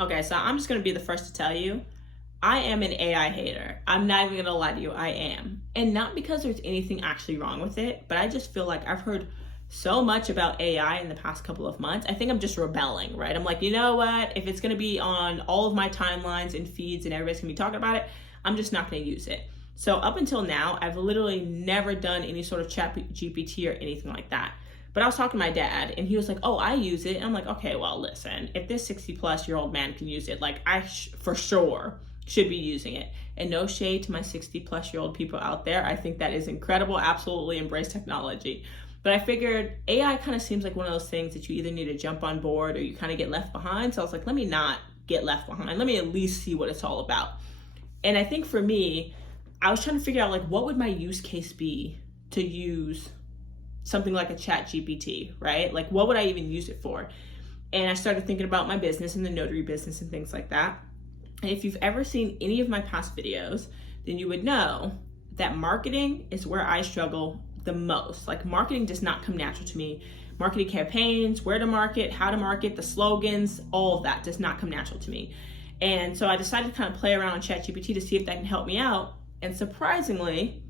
Okay, so I'm just gonna be the first to tell you, I am an AI hater. I'm not even gonna lie to you, I am. And not because there's anything actually wrong with it, but I just feel like I've heard so much about AI in the past couple of months. I think I'm just rebelling, right? I'm like, you know what? If it's gonna be on all of my timelines and feeds and everybody's gonna be talking about it, I'm just not gonna use it. So up until now, I've literally never done any sort of ChatGPT or anything like that. But I was talking to my dad and he was like, oh, I use it. And I'm like, okay, well, listen, if this 60-plus-year-old man can use it, like for sure should be using it. And no shade to my 60-plus-year-old people out there. I think that is incredible. Absolutely embrace technology. But I figured AI kind of seems like one of those things that you either need to jump on board or you kind of get left behind. So I was like, let me not get left behind. Let me at least see what it's all about. And I think for me, I was trying to figure out like what would my use case be to use something like a ChatGPT, right? Like what would I even use it for? And I started thinking about my business and the notary business and things like that. And if you've ever seen any of my past videos, then you would know that marketing is where I struggle the most. Like marketing does not come natural to me. Marketing campaigns, where to market, how to market, the slogans, all of that does not come natural to me. And so I decided to kind of play around on ChatGPT to see if that can help me out. And surprisingly,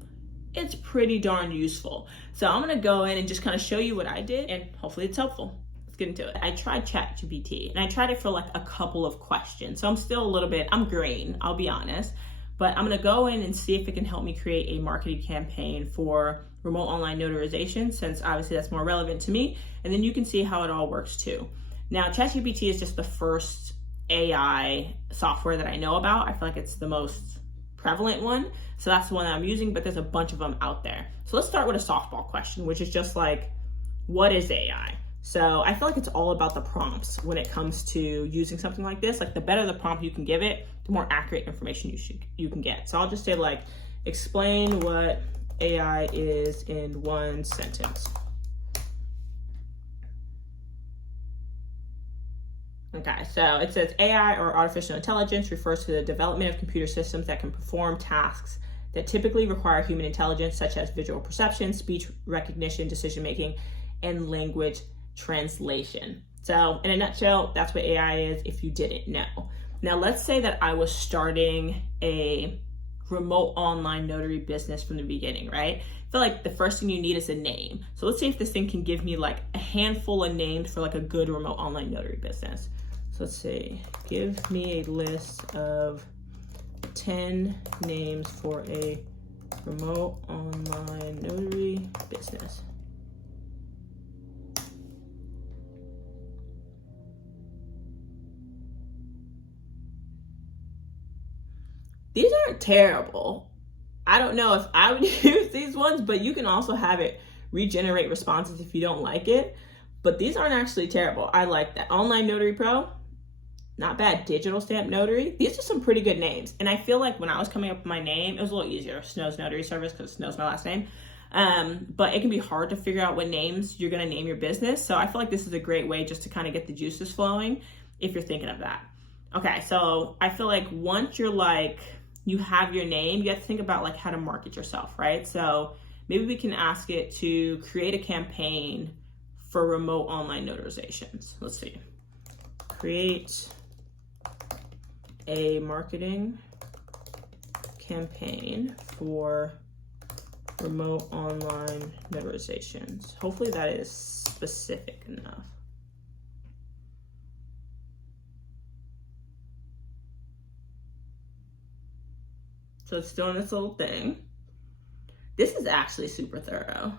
it's pretty darn useful. So I'm gonna go in and just kind of show you what I did and hopefully it's helpful. Let's get into it. I tried ChatGPT and I tried it for like a couple of questions. So I'm still a little bit, I'm green, I'll be honest, but I'm gonna go in and see if it can help me create a marketing campaign for remote online notarization, since obviously that's more relevant to me. And then you can see how it all works too. Now, ChatGPT is just the first AI software that I know about. I feel like it's the most prevalent one. So that's the one that I'm using, but there's a bunch of them out there. So let's start with a softball question, which is just like, what is AI? So I feel like it's all about the prompts when it comes to using something like this. Like the better the prompt you can give it, the more accurate information you can get. So I'll just say like, explain what AI is in one sentence. Okay, so it says AI, or artificial intelligence, refers to the development of computer systems that can perform tasks that typically require human intelligence, such as visual perception, speech recognition, decision-making, and language translation. So in a nutshell, that's what AI is if you didn't know. Now, let's say that I was starting a remote online notary business from the beginning, right? I feel like the first thing you need is a name. So let's see if this thing can give me like a handful of names for like a good remote online notary business. So let's see, give me a list of 10 names for a remote online notary business. These aren't terrible. I don't know if I would use these ones, but you can also have it regenerate responses if you don't like it. But these aren't actually terrible. I like that. Online Notary Pro, not bad. Digital Stamp Notary. These are some pretty good names. And I feel like when I was coming up with my name, it was a little easier. Snow's Notary Service, because Snow's my last name. But it can be hard to figure out what names you're going to name your business. So I feel like this is a great way just to kind of get the juices flowing if you're thinking of that. Okay, so I feel like once you're like, you have your name, you have to think about like how to market yourself, right? So maybe we can ask it to create a campaign for remote online notarizations. Let's see. Create a marketing campaign for remote online notarizations. Hopefully that is specific enough. So it's doing this little thing. This is actually super thorough,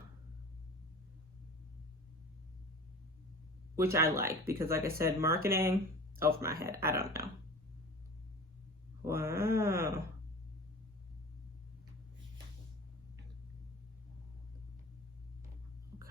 which I like because, like I said, marketing over my head. I don't know. Wow.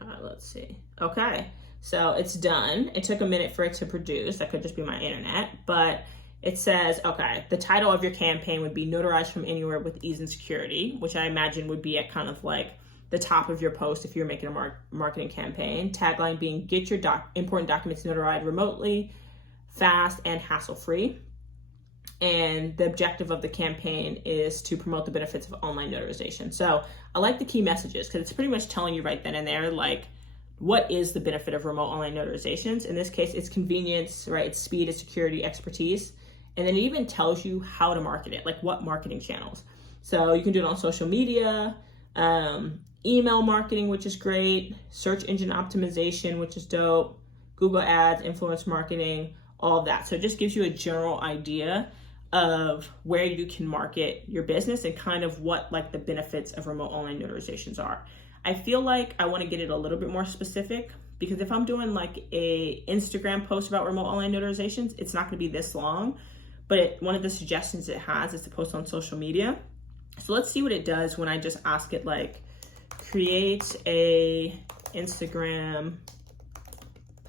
Okay, let's see. Okay, so it's done. It took a minute for it to produce. That could just be my internet, but it says, okay, the title of your campaign would be Notarized from Anywhere with Ease and Security, which I imagine would be at kind of like the top of your post if you're making a marketing campaign. Tagline being, get your important documents notarized remotely, fast, and hassle-free. And the objective of the campaign is to promote the benefits of online notarization. So I like the key messages because it's pretty much telling you right then and there, like, what is the benefit of remote online notarizations? In this case, it's convenience, right? It's speed, it's security, expertise. And then it even tells you how to market it, like what marketing channels. So you can do it on social media, email marketing, which is great, search engine optimization, which is dope, Google Ads, influence marketing, all of that. So it just gives you a general idea of where you can market your business and kind of what like the benefits of remote online notarizations are. I feel like I want to get it a little bit more specific, because if I'm doing like a Instagram post about remote online notarizations, it's not going to be this long. But one of the suggestions it has is to post on social media. So let's see what it does when I just ask it like, create a Instagram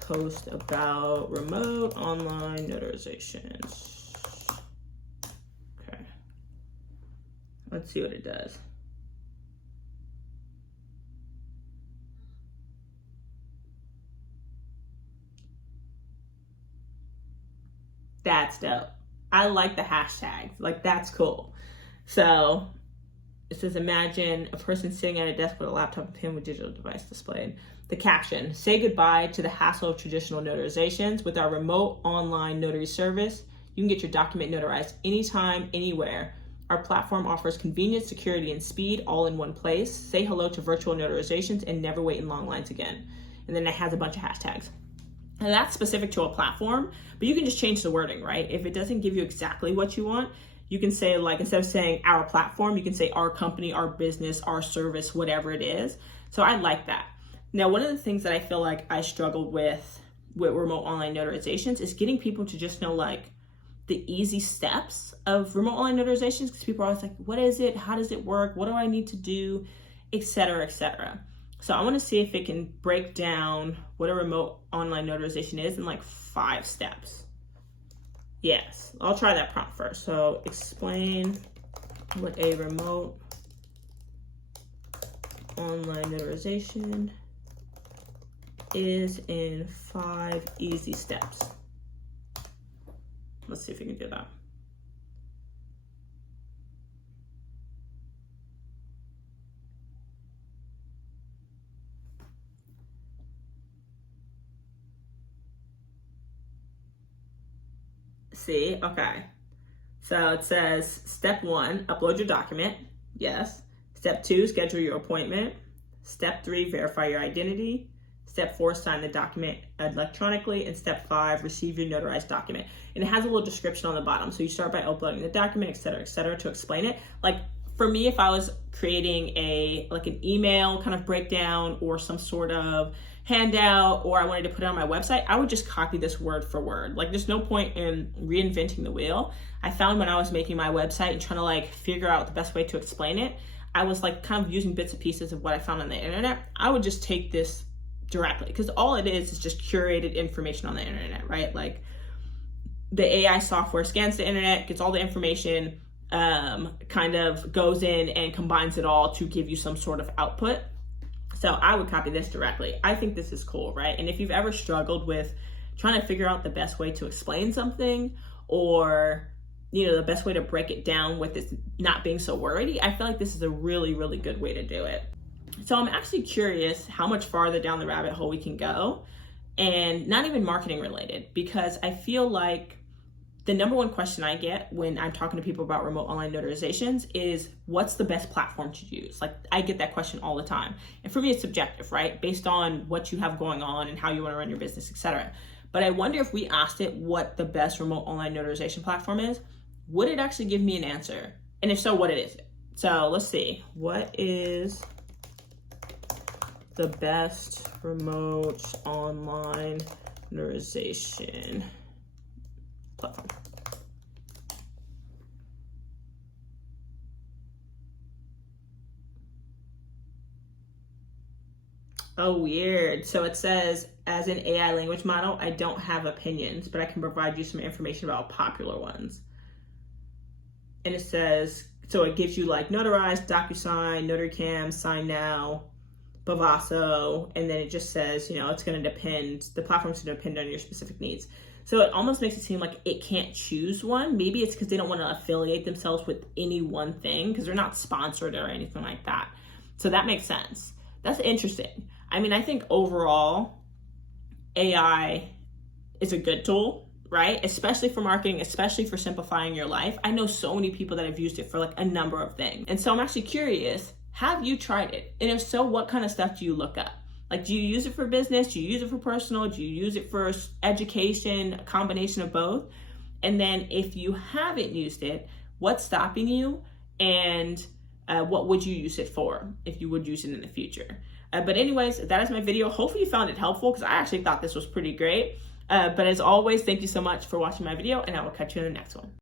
post about remote online notarizations. Okay. Let's see what it does. That's dope. I like the hashtags. Like, that's cool. So it says, imagine a person sitting at a desk with a laptop and pen with digital device displayed. The caption, say goodbye to the hassle of traditional notarizations. With our remote online notary service, you can get your document notarized anytime, anywhere. Our platform offers convenience, security, and speed all in one place. Say hello to virtual notarizations and never wait in long lines again. And then it has a bunch of hashtags. And that's specific to a platform, but you can just change the wording, right? If it doesn't give you exactly what you want, you can say, like, instead of saying our platform, you can say our company, our business, our service, whatever it is. So I like that. Now, one of the things that I feel like I struggled with remote online notarizations is getting people to just know like the easy steps of remote online notarizations, because people are always like, what is it? How does it work? What do I need to do? Et cetera, et cetera. So I want to see if it can break down what a remote online notarization is in like 5 steps. Yes, I'll try that prompt first. So explain what a remote online notarization is in 5 easy steps. Let's see if we can do that. See, okay. So it says step 1, upload your document. Yes. Step 2, schedule your appointment. Step 3, verify your identity. Step 4, sign the document electronically. And step 5, receive your notarized document. And it has a little description on the bottom. So you start by uploading the document, et cetera, to explain it. Like for me, if I was creating an email kind of breakdown or some sort of handout, or I wanted to put it on my website, I would just copy this word for word. Like there's no point in reinventing the wheel. I found when I was making my website and trying to like figure out the best way to explain it, I was like kind of using bits and pieces of what I found on the internet. I would just take this directly, because all it is just curated information on the internet, right? Like the AI software scans the internet, gets all the information, kind of goes in and combines it all to give you some sort of output. So I would copy this directly. I think this is cool, right? And if you've ever struggled with trying to figure out the best way to explain something, or the best way to break it down with it not being so wordy, I feel like this is a really, really good way to do it. So I'm actually curious how much farther down the rabbit hole we can go, and not even marketing related, because I feel like the number one question I get when I'm talking to people about remote online notarizations is, what's the best platform to use? Like I get that question all the time. And for me, it's subjective, right? Based on what you have going on and how you want to run your business, etc. But I wonder if we asked it what the best remote online notarization platform is, would it actually give me an answer? And if so, what it is? So let's see. What is the best remote online notarization platform? Oh, weird. So it says, as an AI language model, I don't have opinions, but I can provide you some information about popular ones. And it says, so it gives you like Notarize, DocuSign, NotariCam, Sign Now, Bavasso, and then it just says, it's going to depend, the platform's going to depend on your specific needs. So it almost makes it seem like it can't choose one. Maybe it's because they don't want to affiliate themselves with any one thing, because they're not sponsored or anything like that. So that makes sense. That's interesting. I mean, I think overall, AI is a good tool, right? Especially for marketing, especially for simplifying your life. I know so many people that have used it for like a number of things. And so I'm actually curious, have you tried it? And if so, what kind of stuff do you look up? Like, do you use it for business? Do you use it for personal? Do you use it for education? A combination of both? And then if you haven't used it, what's stopping you? And what would you use it for if you would use it in the future? But anyways, that is my video. Hopefully you found it helpful, because I actually thought this was pretty great. But as always, thank you so much for watching my video, and I will catch you in the next one.